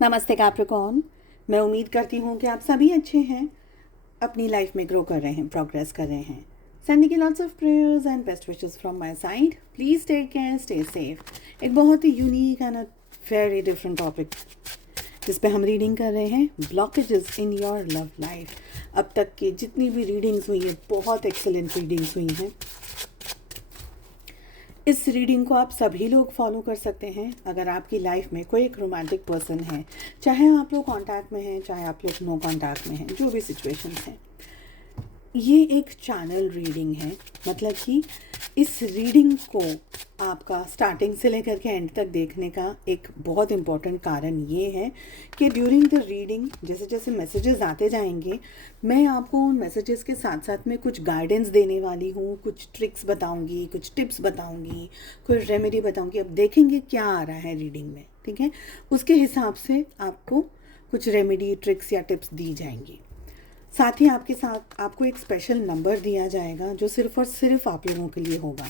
नमस्ते कैप्रिकॉर्न। मैं उम्मीद करती हूँ कि आप सभी अच्छे हैं, अपनी लाइफ में ग्रो कर रहे हैं, प्रोग्रेस कर रहे हैं। Sending lots of prayers and best wishes from my side. Please take care, stay safe. एक बहुत ही unique and very different topic जिस पे हम रीडिंग कर रहे हैं, blockages in your love life. अब तक की जितनी भी रीडिंग्स हुई हैं, बहुत एक्सेलेंट रीडिंग्स हुई हैं। इस रीडिंग को आप सभी लोग फॉलो कर सकते हैं अगर आपकी लाइफ में कोई एक रोमांटिक पर्सन है, चाहे आप लोग कांटेक्ट में हैं, चाहे आप लोग नो कांटेक्ट में हैं, जो भी सिचुएशन है। ये एक चैनल रीडिंग है, मतलब कि इस रीडिंग को आपका स्टार्टिंग से लेकर के एंड तक देखने का एक बहुत इम्पोर्टेंट कारण ये है कि ड्यूरिंग द रीडिंग जैसे जैसे मैसेजेस आते जाएंगे, मैं आपको उन मैसेजेस के साथ साथ में कुछ गाइडेंस देने वाली हूँ, कुछ ट्रिक्स बताऊँगी, कुछ टिप्स बताऊँगी, कुछ रेमेडी बताऊँगी। अब देखेंगे क्या आ रहा है रीडिंग में, ठीक है। उसके हिसाब से आपको कुछ रेमेडी, ट्रिक्स या टिप्स दी जाएंगी। साथ ही आपके साथ आपको एक स्पेशल नंबर दिया जाएगा जो सिर्फ़ और सिर्फ आप लोगों के लिए होगा।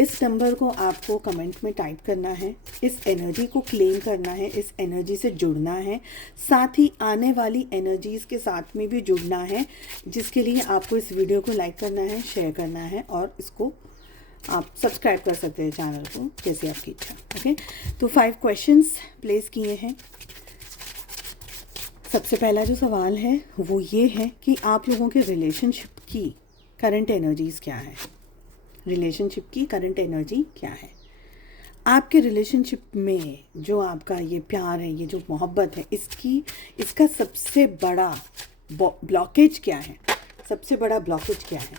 इस नंबर को आपको कमेंट में टाइप करना है, इस एनर्जी को क्लेम करना है, इस एनर्जी से जुड़ना है, साथ ही आने वाली एनर्जीज़ के साथ में भी जुड़ना है, जिसके लिए आपको इस वीडियो को लाइक करना है, शेयर करना है और इसको आप सब्सक्राइब कर सकते हैं चैनल को, जैसे आपकी इच्छा। ओके, तो 5 क्वेश्चंस प्लेस किए हैं। सबसे पहला जो सवाल है वो ये है कि आप लोगों के रिलेशनशिप की करंट एनर्जीज़ क्या है। रिलेशनशिप की करंट एनर्जी क्या है। आपके रिलेशनशिप में जो आपका ये प्यार है, ये जो मोहब्बत है, इसका सबसे बड़ा ब्लॉकेज क्या है। सबसे बड़ा ब्लॉकेज क्या है।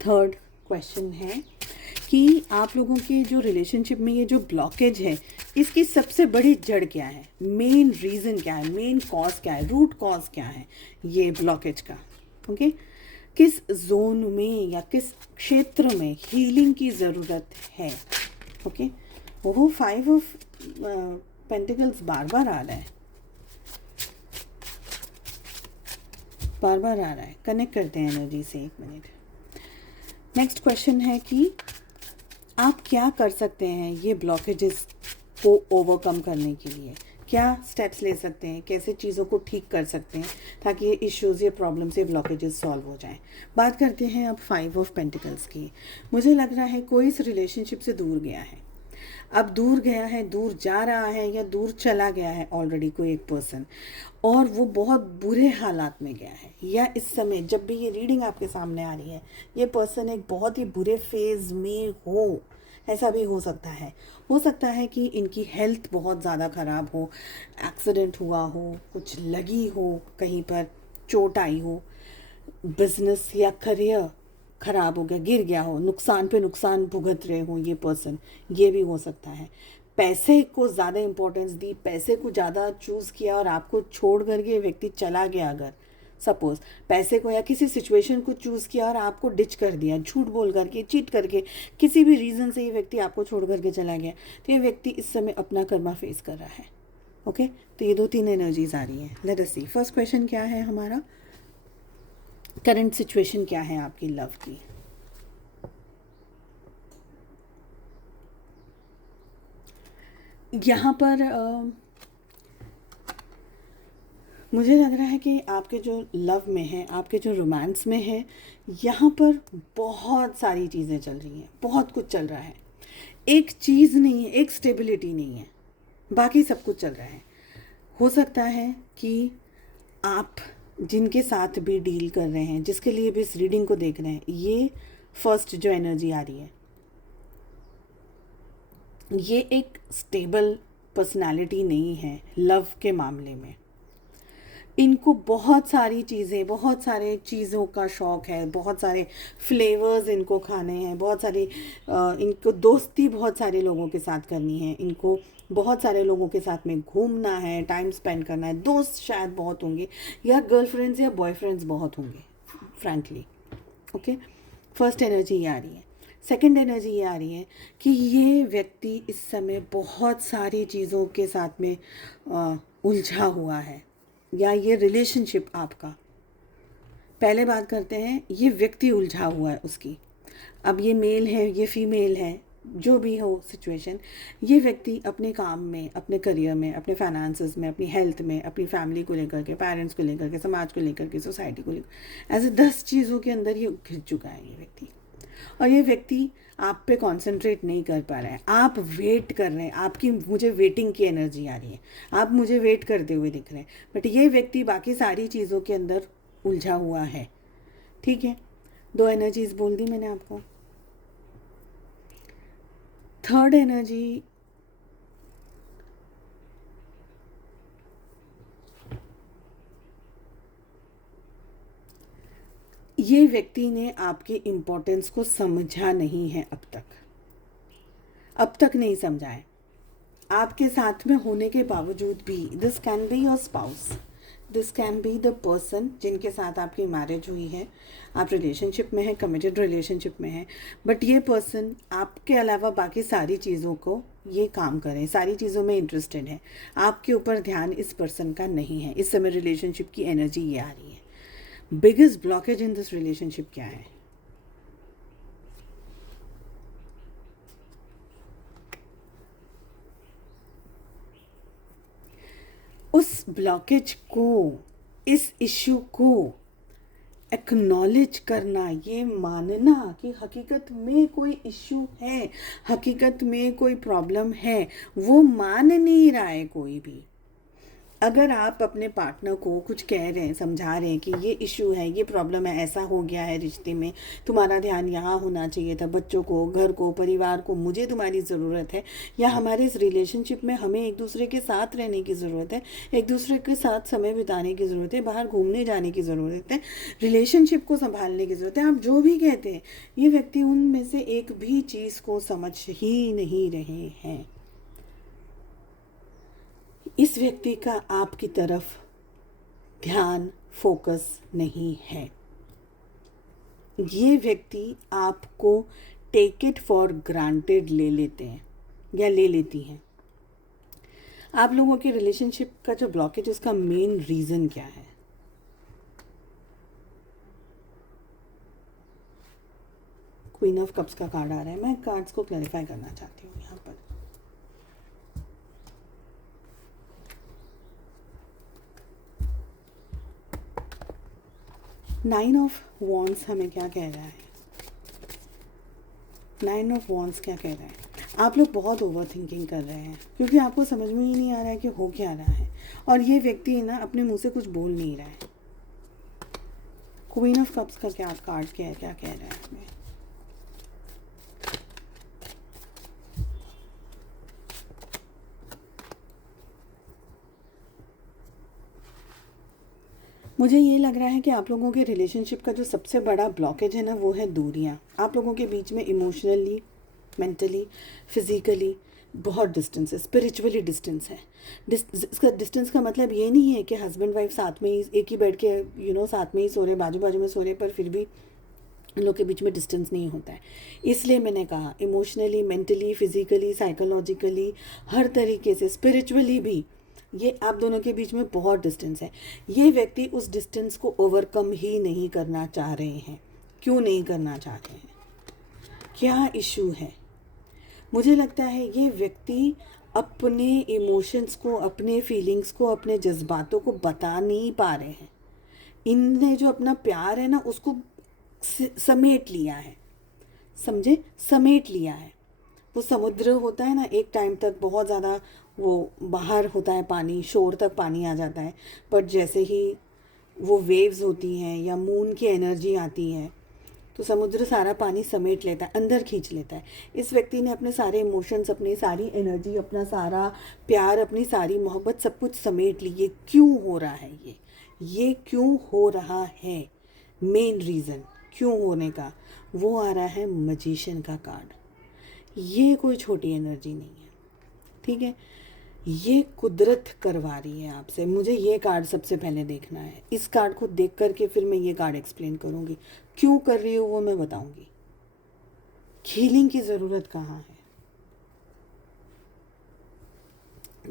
थर्ड क्वेश्चन है कि आप लोगों के जो रिलेशनशिप में ये जो ब्लॉकेज है, इसकी सबसे बड़ी जड़ क्या है, मेन रीज़न क्या है, मेन कॉज क्या है, रूट कॉज क्या है ये ब्लॉकेज का। ओके, किस जोन में या किस क्षेत्र में हीलिंग की ज़रूरत है। ओके, वो 5 ऑफ पेंटिकल्स बार बार आ रहा है, बार बार आ रहा है। कनेक्ट करते हैं एनर्जी से, 1 मिनट। नेक्स्ट क्वेश्चन है कि आप क्या कर सकते हैं ये ब्लॉकेजेस को ओवरकम करने के लिए। क्या स्टेप्स ले सकते हैं, कैसे चीज़ों को ठीक कर सकते हैं ताकि ये इश्यूज़, ये प्रॉब्लम्स, ये ब्लॉकेजेस सॉल्व हो जाएं। बात करते हैं अब 5 ऑफ पेंटिकल्स की। मुझे लग रहा है कोई इस रिलेशनशिप से दूर गया है, अब दूर गया है, दूर जा रहा है या दूर चला गया है ऑलरेडी कोई एक पर्सन, और वो बहुत बुरे हालात में गया है। या इस समय जब भी ये रीडिंग आपके सामने आ रही है, ये पर्सन एक बहुत ही बुरे फेज़ में हो, ऐसा भी हो सकता है। हो सकता है कि इनकी हेल्थ बहुत ज़्यादा ख़राब हो, एक्सीडेंट हुआ हो, कुछ लगी हो, कहीं पर चोट आई हो, बिजनेस या करियर ख़राब हो गया, गिर गया हो, नुकसान पे नुकसान भुगत रहे हो ये पर्सन, ये भी हो सकता है। पैसे को ज़्यादा इम्पोर्टेंस दी, पैसे को ज़्यादा चूज़ किया और आपको छोड़ करके ये व्यक्ति चला गया। अगर सपोज पैसे को या किसी सिचुएशन को चूज़ किया और आपको डिच कर दिया, झूठ बोल करके, चीट करके, किसी भी रीज़न से ये व्यक्ति आपको छोड़ करके चला गया, तो ये व्यक्ति इस समय अपना कर्मा फेस कर रहा है। ओके, तो ये 2-3 एनर्जीज आ रही हैं। लेट अस सी फर्स्ट क्वेश्चन क्या है हमारा। करंट सिचुएशन क्या है आपकी लव की। यहाँ पर मुझे लग रहा है कि आपके जो लव में है, आपके जो रोमांस में है, यहाँ पर बहुत सारी चीज़ें चल रही हैं, बहुत कुछ चल रहा है। एक चीज़ नहीं है, एक स्टेबिलिटी नहीं है, बाकी सब कुछ चल रहा है। हो सकता है कि आप जिनके साथ भी डील कर रहे हैं, जिसके लिए भी इस रीडिंग को देख रहे हैं, ये फर्स्ट जो एनर्जी आ रही है, ये एक स्टेबल पर्सनालिटी नहीं है लव के मामले में। इनको बहुत सारी चीज़ें, बहुत सारे चीज़ों का शौक़ है, बहुत सारे फ्लेवर्स इनको खाने हैं, बहुत सारी इनको दोस्ती बहुत सारे लोगों के साथ करनी है, इनको बहुत सारे लोगों के साथ में घूमना है, टाइम स्पेंड करना है। दोस्त शायद बहुत होंगे या गर्लफ्रेंड्स या बॉयफ्रेंड्स बहुत होंगे, फ्रैंकली। ओके, फर्स्ट एनर्जी ये आ रही है। सेकेंड एनर्जी ये आ रही है कि ये व्यक्ति इस समय बहुत सारी चीज़ों के साथ में उलझा हुआ है, या ये रिलेशनशिप आपका। पहले बात करते हैं, ये व्यक्ति उलझा हुआ है उसकी। अब ये मेल है, ये फीमेल है, जो भी हो सिचुएशन, ये व्यक्ति अपने काम में, अपने करियर में, अपने फाइनेंसेस में, अपनी हेल्थ में, अपनी फैमिली को लेकर के, पेरेंट्स को लेकर के, समाज को लेकर के, सोसाइटी को लेकर, ऐसे 10 चीज़ों के अंदर ये घिर चुका है ये व्यक्ति। और ये व्यक्ति आप पे कंसंट्रेट नहीं कर पा रहा है, आप वेट कर रहे हैं, आपकी मुझे वेटिंग की एनर्जी आ रही है, आप मुझे वेट करते हुए दिख रहे हैं, बट ये व्यक्ति बाकी सारी चीज़ों के अंदर उलझा हुआ है। ठीक है, 2 एनर्जीज बोल दी मैंने आपको। थर्ड एनर्जी, ये व्यक्ति ने आपकी इम्पोर्टेंस को समझा नहीं है अब तक नहीं समझा है। आपके साथ में होने के बावजूद भी, this can be your spouse, this can be the person जिनके साथ आपकी मैरिज हुई है, आप रिलेशनशिप में हैं, कमिटेड रिलेशनशिप में हैं, बट ये पर्सन आपके अलावा बाकी सारी चीज़ों को ये काम करें, सारी चीज़ों में इंटरेस्टेड है, आपके ऊपर ध्यान इस पर्सन का नहीं है। इस समय रिलेशनशिप की एनर्जी ये आ रही है। Biggest blockage in this relationship क्या है? उस ब्लॉकेज को, इस इश्यू को एक्नॉलेज करना, ये मानना कि हकीकत में कोई इश्यू है, हकीकत में कोई प्रॉब्लम है, वो मान नहीं रहा है कोई भी। अगर आप अपने पार्टनर को कुछ कह रहे हैं, समझा रहे हैं कि ये इशू है, ये प्रॉब्लम है, ऐसा हो गया है रिश्ते में, तुम्हारा ध्यान यहाँ होना चाहिए था, बच्चों को, घर को, परिवार को, मुझे तुम्हारी ज़रूरत है, या हमारे इस रिलेशनशिप में हमें एक दूसरे के साथ रहने की ज़रूरत है, एक दूसरे के साथ समय बिताने की ज़रूरत है, बाहर घूमने जाने की ज़रूरत है, रिलेशनशिप को संभालने की ज़रूरत है, आप जो भी कहते हैं, ये व्यक्ति उनमें से एक भी चीज़ को समझ ही नहीं रहे हैं। इस व्यक्ति का आपकी तरफ ध्यान, फोकस नहीं है। ये व्यक्ति आपको टेक इट फॉर ग्रांटेड ले लेते हैं या ले लेती हैं। आप लोगों के रिलेशनशिप का जो ब्लॉकेज, उसका मेन रीज़न क्या है? क्वीन ऑफ कप्स का कार्ड आ रहा है। मैं कार्ड्स को क्लैरिफाई करना चाहती हूँ यहाँ पर। नाइन ऑफ वॉन्ड्स हमें क्या कह रहा है? नाइन ऑफ वॉन्ड्स क्या कह रहा है? आप लोग बहुत ओवर थिंकिंग कर रहे हैं, क्योंकि आपको समझ में ही नहीं आ रहा है कि हो क्या रहा है, और ये व्यक्ति ना अपने मुंह से कुछ बोल नहीं रहा है। क्वीन ऑफ कप्स का क्या कार्ड क्या कह रहा है हमें? मुझे ये लग रहा है कि आप लोगों के रिलेशनशिप का जो सबसे बड़ा ब्लॉकेज है ना, वो है दूरियां। आप लोगों के बीच में इमोशनली, मेंटली, फिजिकली बहुत डिस्टेंस है, स्पिरिचुअली डिस्टेंस है। इसका डिस्टेंस का मतलब ये नहीं है कि हस्बैंड वाइफ साथ में ही एक ही बेड के साथ में ही सो रहे, बाजू बाजू में सो रहे, पर फिर भी इन लोग के बीच में डिस्टेंस नहीं होता है। इसलिए मैंने कहा इमोशनली, मेंटली, फिजिकली, साइकोलॉजिकली, हर तरीके से, स्पिरिचुअली भी ये आप दोनों के बीच में बहुत डिस्टेंस है। ये व्यक्ति उस डिस्टेंस को ओवरकम ही नहीं करना चाह रहे हैं। क्यों नहीं करना चाह रहे हैं? क्या इशू है? मुझे लगता है ये व्यक्ति अपने इमोशंस को, अपने फीलिंग्स को, अपने जज्बातों को बता नहीं पा रहे हैं। इनने जो अपना प्यार है ना, उसको समेट लिया है, समझे? समेट लिया है। वो समुद्र होता है ना, एक टाइम तक बहुत ज़्यादा वो बाहर होता है, पानी, शोर तक पानी आ जाता है, पर जैसे ही वो वेव्स होती हैं या मून की एनर्जी आती है, तो समुद्र सारा पानी समेट लेता है, अंदर खींच लेता है। इस व्यक्ति ने अपने सारे इमोशंस, अपनी सारी एनर्जी, अपना सारा प्यार, अपनी सारी मोहब्बत, सब कुछ समेट ली। ये क्यों हो रहा है? ये क्यों हो रहा है? मेन रीज़न क्यों होने का वो आ रहा है मैजिशियन का कार्ड। ये कोई छोटी एनर्जी नहीं है, ठीक है? ये कुदरत करवा रही है आपसे। मुझे ये कार्ड सबसे पहले देखना है। इस कार्ड को देख करके फिर मैं ये कार्ड एक्सप्लेन करूँगी। क्यों कर रही हूँ वो मैं बताऊँगी। हीलिंग की ज़रूरत कहाँ है?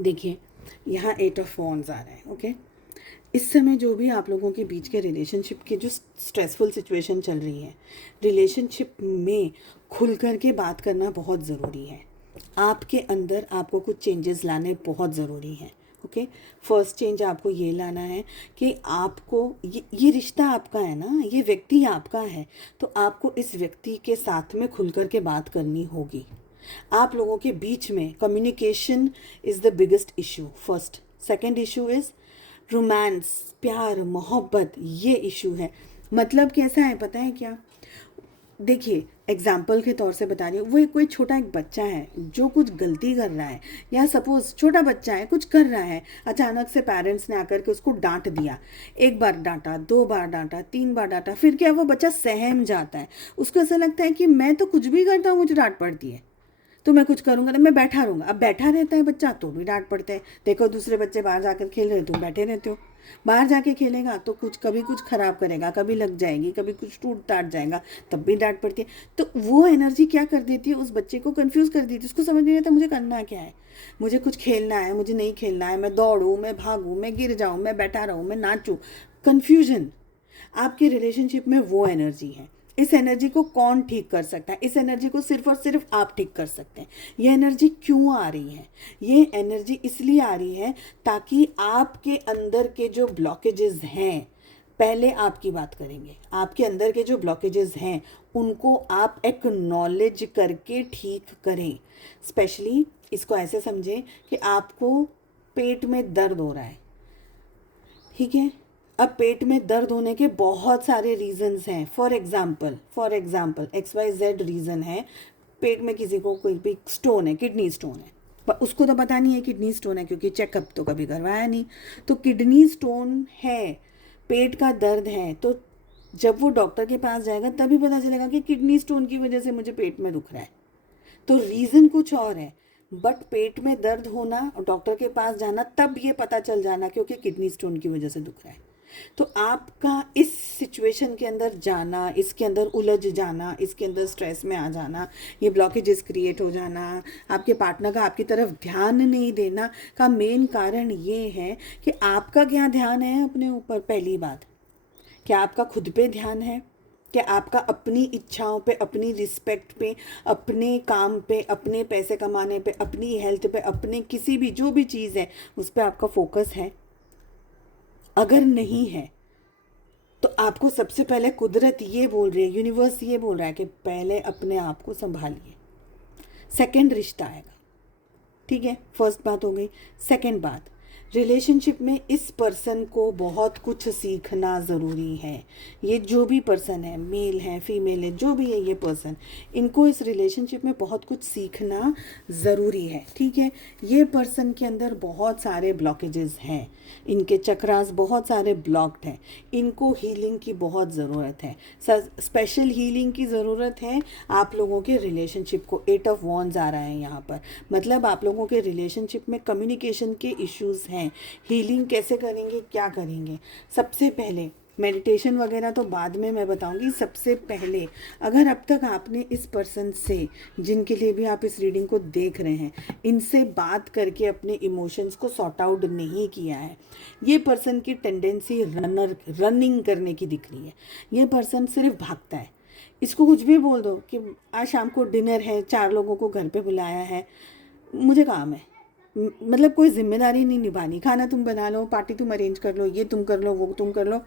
देखिए, यहाँ 8 ऑफ वॉन्ड्स आ रहा है, ओके? इस समय जो भी आप लोगों के बीच के रिलेशनशिप की जो स्ट्रेसफुल सिचुएशन चल रही है, रिलेशनशिप में खुल कर के बात करना बहुत ज़रूरी है। आपके अंदर आपको कुछ चेंजेस लाने बहुत ज़रूरी हैं। ओके, फर्स्ट चेंज आपको ये लाना है कि आपको ये रिश्ता आपका है ना, ये व्यक्ति आपका है, तो आपको इस व्यक्ति के साथ में खुल कर के बात करनी होगी। आप लोगों के बीच में communication is the biggest issue first. Second issue is romance, प्यार, मोहब्बत, ये इशू है। मतलब कैसा है पता है क्या? देखिए, एग्जाम्पल के तौर से बता रही हूँ, वो कोई छोटा एक बच्चा है जो कुछ गलती कर रहा है, या सपोज छोटा बच्चा है कुछ कर रहा है, अचानक से पेरेंट्स ने आकर के उसको डांट दिया। एक बार डांटा, 2 बार डांटा, 3 बार डांटा, फिर क्या वो बच्चा सहम जाता है। उसको ऐसा लगता है कि मैं तो कुछ भी करता हूँ मुझे डांट पड़ती है, तो मैं कुछ करूँगा तो मैं बैठा रहूँगा। अब बैठा रहता है बच्चा तो भी डांट पड़ता है। देखो दूसरे बच्चे बाहर जाकर खेल रहे, तुम बैठे रहते हो। बाहर जाके खेलेगा तो कुछ कभी कुछ खराब करेगा, कभी लग जाएगी, कभी कुछ टूट टाट जाएगा, तब भी डांट पड़ती है। तो वो एनर्जी क्या कर देती है, उस बच्चे को कंफ्यूज कर देती है। उसको समझ नहीं आता मुझे करना क्या है, मुझे कुछ खेलना है, मुझे नहीं खेलना है, मैं दौड़ूँ, मैं भागूँ, मैं गिर जाऊँ, मैं बैठा रहूँ, मैं नाचूँ। कन्फ्यूजन आपके रिलेशनशिप में वो एनर्जी है। इस एनर्जी को कौन ठीक कर सकता है? इस एनर्जी को सिर्फ और सिर्फ आप ठीक कर सकते हैं। ये एनर्जी क्यों आ रही है? ये एनर्जी इसलिए आ रही है ताकि आपके अंदर के जो ब्लॉकेजेस हैं, पहले आपकी बात करेंगे, आपके अंदर के जो ब्लॉकेजेस हैं उनको आप एक्नॉलेज करके ठीक करें। स्पेशली इसको ऐसे समझें कि आपको पेट में दर्द हो रहा है, ठीक है? अब पेट में दर्द होने के बहुत सारे रीजंस हैं। फॉर एग्जाम्पल XYZ रीज़न है। पेट में किसी को कोई भी स्टोन है, किडनी स्टोन है, पर उसको तो पता नहीं है किडनी स्टोन है क्योंकि चेकअप तो कभी करवाया नहीं। तो किडनी स्टोन है, पेट का दर्द है, तो जब वो डॉक्टर के पास जाएगा तभी पता चलेगा कि किडनी स्टोन की वजह से मुझे पेट में दुख रहा है। तो रीज़न कुछ और है, बट पेट में दर्द होना और डॉक्टर के पास जाना तब ये पता चल जाना क्योंकि किडनी स्टोन की वजह से दुख रहा है। तो आपका इस सिचुएशन के अंदर जाना, इसके अंदर उलझ जाना, इसके अंदर स्ट्रेस में आ जाना, ये ब्लॉकेजेस क्रिएट हो जाना, आपके पार्टनर का आपकी तरफ ध्यान नहीं देना का मेन कारण ये है कि आपका क्या ध्यान है अपने ऊपर। पहली बात, क्या आपका खुद पे ध्यान है? क्या आपका अपनी इच्छाओं पे, अपनी रिस्पेक्ट पे, अपने काम पे, अपने पैसे कमाने पे, अपनी हेल्थ पे, अपने किसी भी जो भी चीज़ है उस पर आपका फोकस है? अगर नहीं है तो आपको सबसे पहले कुदरत ये बोल रही है, यूनिवर्स ये बोल रहा है कि पहले अपने आप को संभालिए, सेकंड रिश्ता आएगा। ठीक है, फर्स्ट बात हो गई। सेकंड बात, रिलेशनशिप में इस पर्सन को बहुत कुछ सीखना ज़रूरी है। ये जो भी पर्सन है, मेल है, फीमेल है, जो भी है ये पर्सन, इनको इस रिलेशनशिप में बहुत कुछ सीखना ज़रूरी है। ठीक है, ये पर्सन के अंदर बहुत सारे ब्लॉकेजेस हैं, इनके चक्रास बहुत सारे ब्लॉक्ड हैं, इनको हीलिंग की बहुत ज़रूरत है, स्पेशल हीलिंग की ज़रूरत है आप लोगों के रिलेशनशिप को। 8 ऑफ वॉन्ड्स आ रहा है यहाँ पर, मतलब आप लोगों के रिलेशनशिप में कम्युनिकेशन के इश्यूज़ हैं। हीलिंग कैसे करेंगे, क्या करेंगे? सबसे पहले मेडिटेशन वगैरह तो बाद में मैं बताऊंगी। सबसे पहले अगर अब तक आपने इस पर्सन से, जिनके लिए भी आप इस रीडिंग को देख रहे हैं, इनसे बात करके अपने इमोशंस को सॉर्ट आउट नहीं किया है, ये पर्सन की टेंडेंसी रनिंग करने की दिख रही है। ये पर्सन सिर्फ भागता है। इसको कुछ भी बोल दो कि आज शाम को डिनर है, 4 लोगों को घर पे बुलाया है, मुझे काम है, मतलब कोई जिम्मेदारी नहीं निभानी, खाना तुम बना लो, पार्टी तुम अरेंज कर लो, ये तुम कर लो, वो तुम कर लो,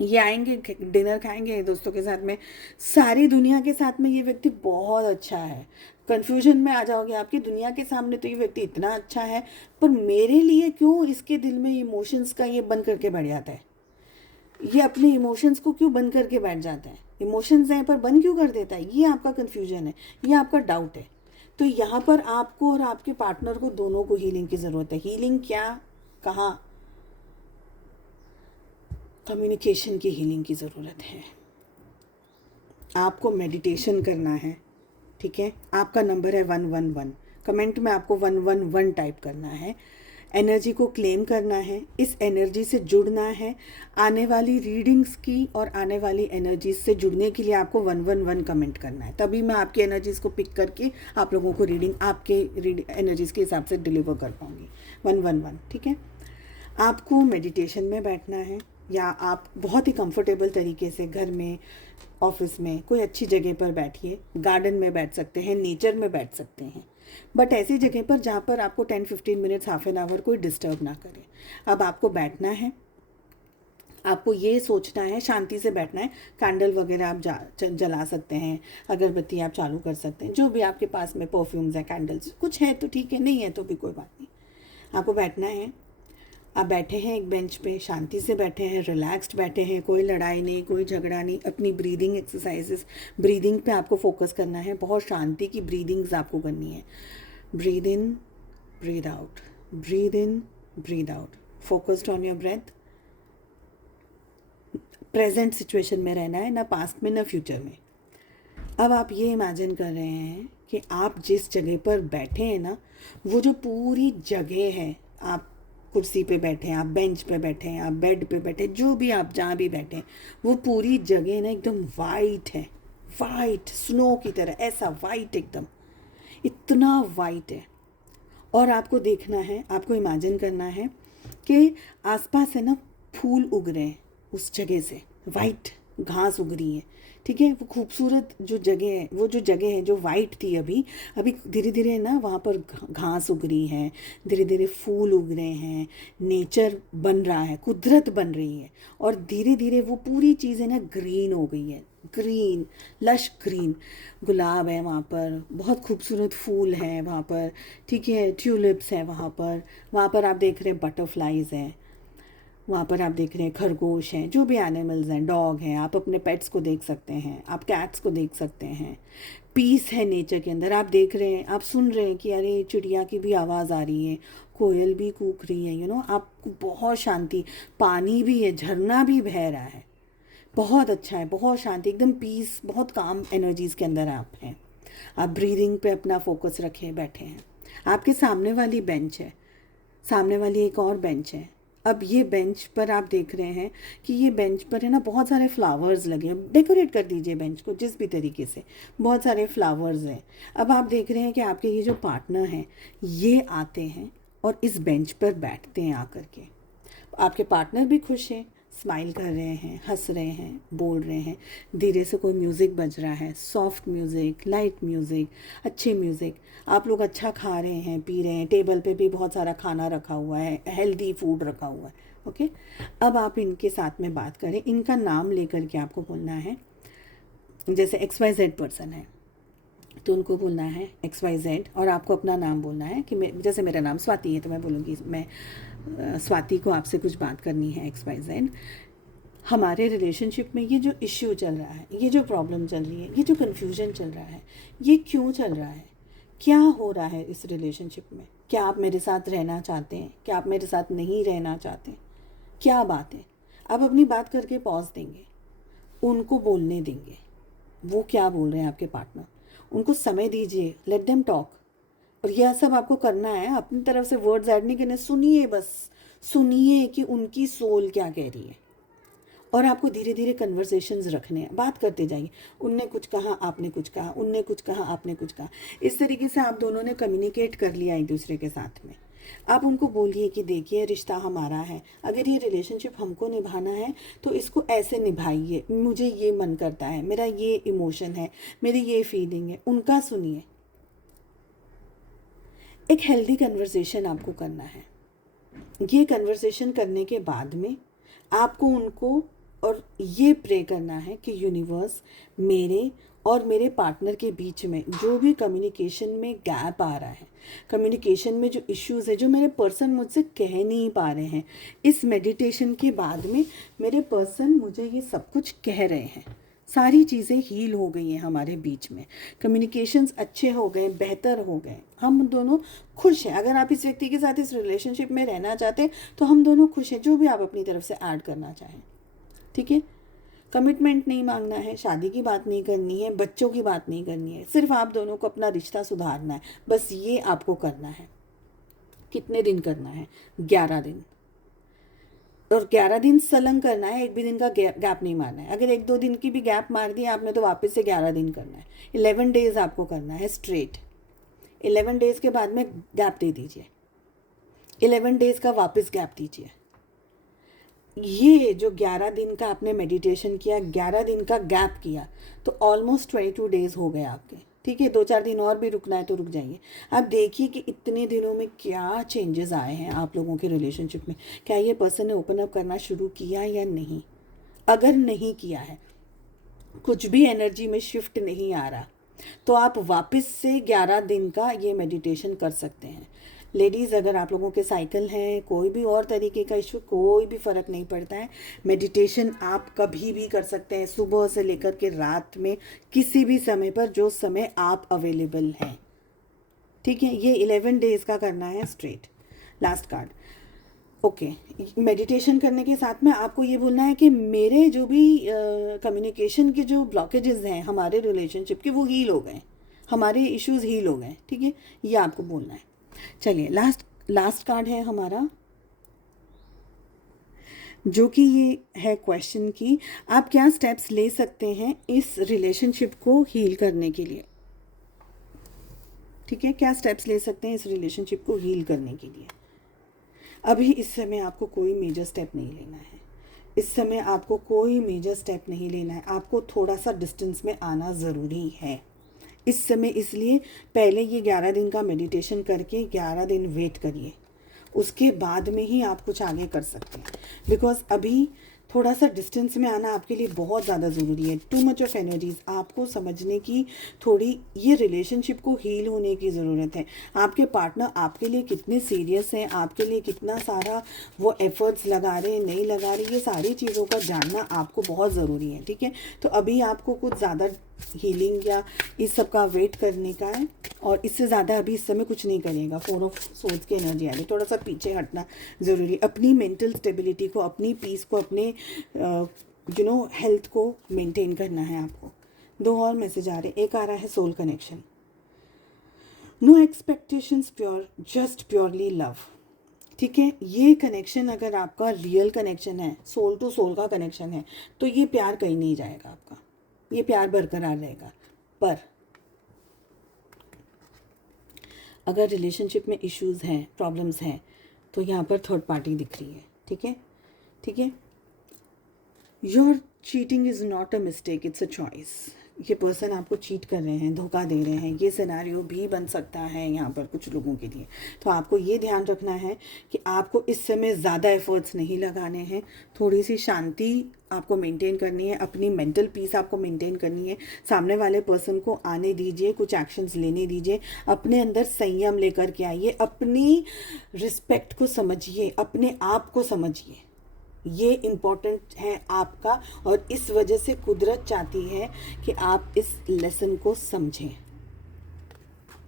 ये आएंगे डिनर खाएंगे दोस्तों के साथ में, सारी दुनिया के साथ में ये व्यक्ति बहुत अच्छा है। कन्फ्यूजन में आ जाओगे, आपकी दुनिया के सामने तो ये व्यक्ति इतना अच्छा है, पर मेरे लिए क्यों इसके दिल में इमोशंस का ये बंद करके बैठ जाता है, ये अपने इमोशंस को क्यों बंद करके बैठ जाता है, इमोशंस हैं पर बंद क्यों कर देता है? ये आपका कन्फ्यूजन है, ये आपका डाउट है। तो यहाँ पर आपको और आपके पार्टनर को, दोनों को हीलिंग की ज़रूरत है। हीलिंग क्या, कहाँ? कम्युनिकेशन की हीलिंग की ज़रूरत है। आपको मेडिटेशन करना है, ठीक है? आपका नंबर है 111, कमेंट में आपको 111 टाइप करना है। एनर्जी को क्लेम करना है, इस एनर्जी से जुड़ना है। आने वाली रीडिंग्स की और आने वाली एनर्जीज से जुड़ने के लिए आपको 111 कमेंट करना है, तभी मैं आपकी एनर्जीज़ को पिक करके आप लोगों को रीडिंग आपके एनर्जीज़ के हिसाब से डिलीवर कर पाऊँगी। 111, ठीक है? आपको मेडिटेशन में बैठना है, या आप बहुत ही कंफर्टेबल तरीके से घर में, ऑफिस में, कोई अच्छी जगह पर बैठिए। गार्डन में बैठ सकते हैं, नेचर में बैठ सकते हैं, बट ऐसी जगह पर जहाँ पर आपको 10-15 मिनट्स, हाफ एन आवर कोई डिस्टर्ब ना करे। अब आपको बैठना है, आपको ये सोचना है, शांति से बैठना है। कैंडल वगैरह आप जला सकते हैं, अगरबत्ती आप चालू कर सकते हैं, जो भी आपके पास में परफ्यूम्स हैं, कैंडल्स कुछ है तो ठीक है, नहीं है तो भी कोई बात नहीं। आपको बैठना है। आप बैठे हैं एक बेंच पे, शांति से बैठे हैं, रिलैक्स्ड बैठे हैं, कोई लड़ाई नहीं, कोई झगड़ा नहीं। अपनी ब्रीदिंग एक्सरसाइजेस, ब्रीदिंग पे आपको फोकस करना है। बहुत शांति की ब्रीदिंग्स आपको करनी है। Breathe in, breathe out, breathe in, breathe out, focused on your breath. Present situation में रहना है, ना पास्ट में ना फ्यूचर में। अब आप ये इमेजिन कर रहे हैं कि आप जिस जगह पर बैठे हैं ना, वो जो पूरी जगह है, आप कुर्सी पे बैठे हैं, आप बेंच पे बैठे हैं, आप बेड पे बैठे हैं, जो भी आप जहाँ भी बैठे हैं, वो पूरी जगह ना एकदम वाइट है, वाइट स्नो की तरह, ऐसा वाइट, एकदम इतना वाइट है। और आपको देखना है, आपको इमेजिन करना है कि आसपास है ना फूल उग रहे हैं, उस जगह से वाइट घास उग रही है, ठीक है। वो खूबसूरत जो जगह है, वो जो जगह है जो वाइट थी, अभी अभी धीरे धीरे ना वहाँ पर घास उग रही है, धीरे धीरे फूल उग रहे हैं, नेचर बन रहा है, कुदरत बन रही है। और धीरे धीरे वो पूरी चीज़ें ना ग्रीन हो गई है, ग्रीन, लश ग्रीन। गुलाब है वहाँ पर, बहुत खूबसूरत फूल हैं वहाँ पर, ठीक है, ट्यूलिप्स हैं वहाँ पर आप देख रहे हैं बटरफ्लाइज हैं, वहाँ पर आप देख रहे हैं खरगोश हैं, जो भी एनिमल्स हैं, डॉग हैं, आप अपने पेट्स को देख सकते हैं, आप कैट्स को देख सकते हैं। पीस है नेचर के अंदर। आप देख रहे हैं, आप सुन रहे हैं कि अरे चिड़िया की भी आवाज़ आ रही है, कोयल भी कूक रही है, आपको बहुत शांति। पानी भी है, झरना भी बह रहा है, बहुत अच्छा है, बहुत शांति, एकदम पीस, बहुत काम एनर्जीज़ के अंदर आप हैं। आप ब्रीदिंग पे अपना फोकस रखे बैठे हैं। आपके सामने वाली बेंच है, सामने वाली एक और बेंच है। अब ये बेंच पर आप देख रहे हैं कि ये बेंच पर है ना बहुत सारे फ्लावर्स लगे हैं। डेकोरेट कर दीजिए बेंच को जिस भी तरीके से, बहुत सारे फ्लावर्स हैं। अब आप देख रहे हैं कि आपके ये जो पार्टनर हैं, ये आते हैं और इस बेंच पर बैठते हैं आकर के। आपके पार्टनर भी खुश हैं, स्माइल कर रहे हैं, हंस रहे हैं, बोल रहे हैं। धीरे से कोई म्यूज़िक बज रहा है, सॉफ्ट म्यूज़िक, लाइट म्यूज़िक, अच्छे म्यूज़िक। आप लोग अच्छा खा रहे हैं, पी रहे हैं, टेबल पे भी बहुत सारा खाना रखा हुआ है, हेल्दी फूड रखा हुआ है। ओके, अब आप इनके साथ में बात करें, इनका नाम लेकर के आपको बोलना है। जैसे XYZ पर्सन है तो उनको बोलना है XYZ, और आपको अपना नाम बोलना है कि जैसे मेरा नाम स्वाति है तो मैं बोलूँगी मैं स्वाति को आपसे कुछ बात करनी है XYZ। हमारे रिलेशनशिप में ये जो इश्यू चल रहा है, ये जो प्रॉब्लम चल रही है, ये जो कन्फ्यूजन चल रहा है, ये क्यों चल रहा है, क्या हो रहा है इस रिलेशनशिप में? क्या आप मेरे साथ रहना चाहते हैं? क्या आप मेरे साथ नहीं रहना चाहते? क्या बात है? आप अपनी बात करके पॉज देंगे, उनको बोलने देंगे, वो क्या बोल रहे हैं आपके पार्टनर, उनको समय दीजिए, लेट देम टॉक। और यह सब आपको करना है, अपनी तरफ से वर्ड्स ऐड नहीं करने, सुनिए, बस सुनिए कि उनकी सोल क्या कह रही है। और आपको धीरे धीरे कन्वर्सेशंस रखने हैं, बात करते जाइए। उनने कुछ कहा, आपने कुछ कहा, उनने कुछ कहा, आपने कुछ कहा। इस तरीके से आप दोनों ने कम्युनिकेट कर लिया एक दूसरे के साथ में। आप उनको बोलिए कि देखिए रिश्ता हमारा है, अगर ये रिलेशनशिप हमको निभाना है तो इसको ऐसे निभाइए, मुझे ये मन करता है, मेरा ये इमोशन है, मेरी ये फीलिंग है। उनका सुनिए। एक हेल्दी कन्वर्सेशन आपको करना है। ये कन्वर्सेशन करने के बाद में आपको उनको और ये प्रे करना है कि यूनिवर्स मेरे और मेरे पार्टनर के बीच में जो भी कम्युनिकेशन में गैप आ रहा है, कम्युनिकेशन में जो इश्यूज़ है, जो मेरे पर्सन मुझसे कह नहीं पा रहे हैं, इस मेडिटेशन के बाद में मेरे पर्सन मुझे ये सब कुछ कह रहे हैं। सारी चीज़ें हील हो गई हैं हमारे बीच में, कम्युनिकेशंस अच्छे हो गए, बेहतर हो गए, हम दोनों खुश हैं। अगर आप इस व्यक्ति के साथ इस रिलेशनशिप में रहना चाहते हैं तो हम दोनों खुश हैं, जो भी आप अपनी तरफ से ऐड करना चाहें, ठीक है। कमिटमेंट नहीं मांगना है, शादी की बात नहीं करनी है, बच्चों की बात नहीं करनी है, सिर्फ आप दोनों को अपना रिश्ता सुधारना है, बस ये आपको करना है। कितने दिन करना है? 11 दिन। और 11 दिन सलंग करना है, एक भी दिन का गैप नहीं मारना है। अगर 1-2 दिन की भी गैप मार दी आपने तो वापस से 11 दिन करना है। 11 डेज आपको करना है स्ट्रेट। 11 डेज के बाद में गैप दे दीजिए, 11 डेज का वापस गैप दीजिए, ये जो 11 दिन का आपने मेडिटेशन किया, 11 दिन का गैप किया, तो ऑलमोस्ट 22 डेज हो गए आपके, ठीक है। 2-4 दिन और भी रुकना है तो रुक जाइए। आप देखिए कि इतने दिनों में क्या चेंजेस आए हैं आप लोगों के रिलेशनशिप में। क्या ये पर्सन ने ओपन अप करना शुरू किया या नहीं? अगर नहीं किया है, कुछ भी एनर्जी में शिफ्ट नहीं आ रहा, तो आप वापस से 11 दिन का ये मेडिटेशन कर सकते हैं। लेडीज़, अगर आप लोगों के साइकिल हैं, कोई भी और तरीके का इशू, कोई भी फ़र्क नहीं पड़ता है। मेडिटेशन आप कभी भी कर सकते हैं, सुबह से लेकर के रात में, किसी भी समय पर, जो समय आप अवेलेबल हैं, ठीक है। ये 11 डेज़ का करना है straight. Last card, okay. Meditation करने के साथ में आपको ये बोलना है कि मेरे जो भी कम्युनिकेशन के जो ब्लॉकेजेस हैं हमारे रिलेशनशिप के, वो हील हो गए, हमारे इश्यूज हील हो गए, ठीक है। ये आपको बोलना है। चलिए, लास्ट कार्ड है हमारा, जो कि ये है क्वेश्चन की, आप क्या स्टेप्स ले सकते हैं इस रिलेशनशिप को हील करने के लिए, ठीक है। क्या स्टेप्स ले सकते हैं इस रिलेशनशिप को हील करने के लिए? अभी इस समय आपको कोई मेजर स्टेप नहीं लेना है। इस समय आपको कोई मेजर स्टेप नहीं लेना है। आपको थोड़ा सा डिस्टेंस में आना ज़रूरी है इस समय। इसलिए पहले ये 11 दिन का मेडिटेशन करके 11 दिन वेट करिए, उसके बाद में ही आप कुछ आगे कर सकते हैं। बिकॉज अभी थोड़ा सा डिस्टेंस में आना आपके लिए बहुत ज़्यादा ज़रूरी है। टू मच ऑफ एनर्जीज आपको समझने की, थोड़ी ये रिलेशनशिप को हील होने की ज़रूरत है। आपके पार्टनर आपके लिए कितने सीरियस हैं, आपके लिए कितना सारा वो एफर्ट्स लगा रहे हैं, नहीं लगा रहे, ये सारी चीज़ों का जानना आपको बहुत ज़रूरी है, ठीक है। तो अभी आपको कुछ ज़्यादा हीलिंग या इस सब का वेट करने का है, और इससे ज़्यादा अभी इस समय कुछ नहीं करेगा। 4 ऑफ सोर्ड्स की एनर्जी आ रही है, थोड़ा सा पीछे हटना ज़रूरी। अपनी मेंटल स्टेबिलिटी को, अपनी पीस को, अपने हेल्थ को मेंटेन करना है आपको। 2 और मैसेज आ रहे हैं। एक आ रहा है soul connection, no expectations, pure, just purely love, ठीक है। ये कनेक्शन अगर आपका रियल कनेक्शन है, सोल टू सोल का कनेक्शन है, तो ये प्यार कहीं नहीं जाएगा आपका, ये प्यार बरकरार रहेगा। पर अगर रिलेशनशिप में इश्यूज हैं, प्रॉब्लम्स हैं, तो यहाँ पर थर्ड पार्टी दिख रही है, ठीक है, ठीक है। Your cheating is not a mistake, it's a choice. ये पर्सन आपको चीट कर रहे हैं, धोखा दे रहे हैं, ये सिनेरियो भी बन सकता है यहाँ पर कुछ लोगों के लिए। तो आपको ये ध्यान रखना है कि आपको इस समय ज़्यादा एफर्ट्स नहीं लगाने हैं। थोड़ी सी शांति आपको मेंटेन करनी है, अपनी मेंटल पीस आपको मेंटेन करनी है। सामने वाले पर्सन को आने दीजिए, कुछ एक्शंस लेने दीजिए, अपने अंदर संयम लेकर के आइए, अपनी रिस्पेक्ट को समझिए, अपने आप को समझिए। ये इम्पोर्टेंट है आपका, और इस वजह से कुदरत चाहती है कि आप इस लेसन को समझें।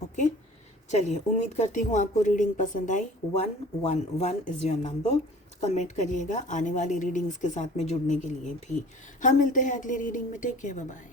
ओके, चलिए, उम्मीद करती हूँ आपको रीडिंग पसंद आई। 111 इज़ योर नंबर। कमेंट करिएगा आने वाली रीडिंग्स के साथ में जुड़ने के लिए भी। हम मिलते हैं अगली रीडिंग में। Take care, bye bye.